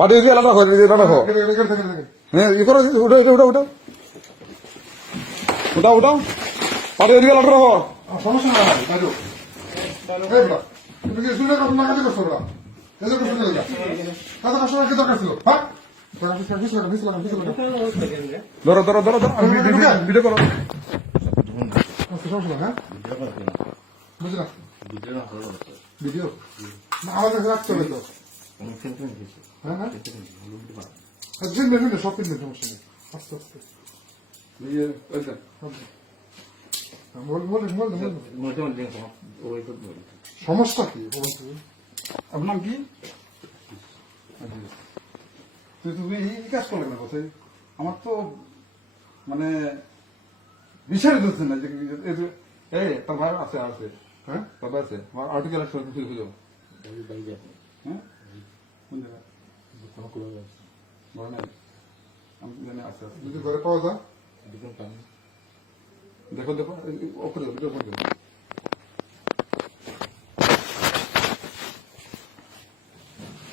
পাটি দিয়ে আলাদা রাখো এটা রাখো হ্যাঁ ই করো উঠো উঠো উঠো উঠো। উঠাও উঠাও। পাটি এদিকে আলাদা রাখো সমস্যা নাই বাইরো। তুমি কি শুনে কথা না কাটে করছ বলা এদের কথা শুনে যা কাজ কাজ কি দরকার ছিল? হ্যাঁ? ধরো ধরো ধরো ধরো। ভিডিও করো। সমস্যা হ্যাঁ? ভিডিও না আমাদের রাখতে হবে তো। হ্যাঁ হ্যাঁ। সব সমস্যা নেই। আস্তে আস্তে। ওই যে, বল বল বল সমস্যা কি? আপনার কি? তুই তুমি এই কাজ করলে না কোথায়? আমার তো মানে বিচারে দিচ্ছে না যে এই তার ভাই আছে আছে। হ্যাঁ? তার ভাই আছে। আমার আর্টিকেল আছে তুই কোন জায়গায় বড় নাই আমি জানি আছে যদি ঘরে পাওয়া যায় দেখো দেখো ওপরে করে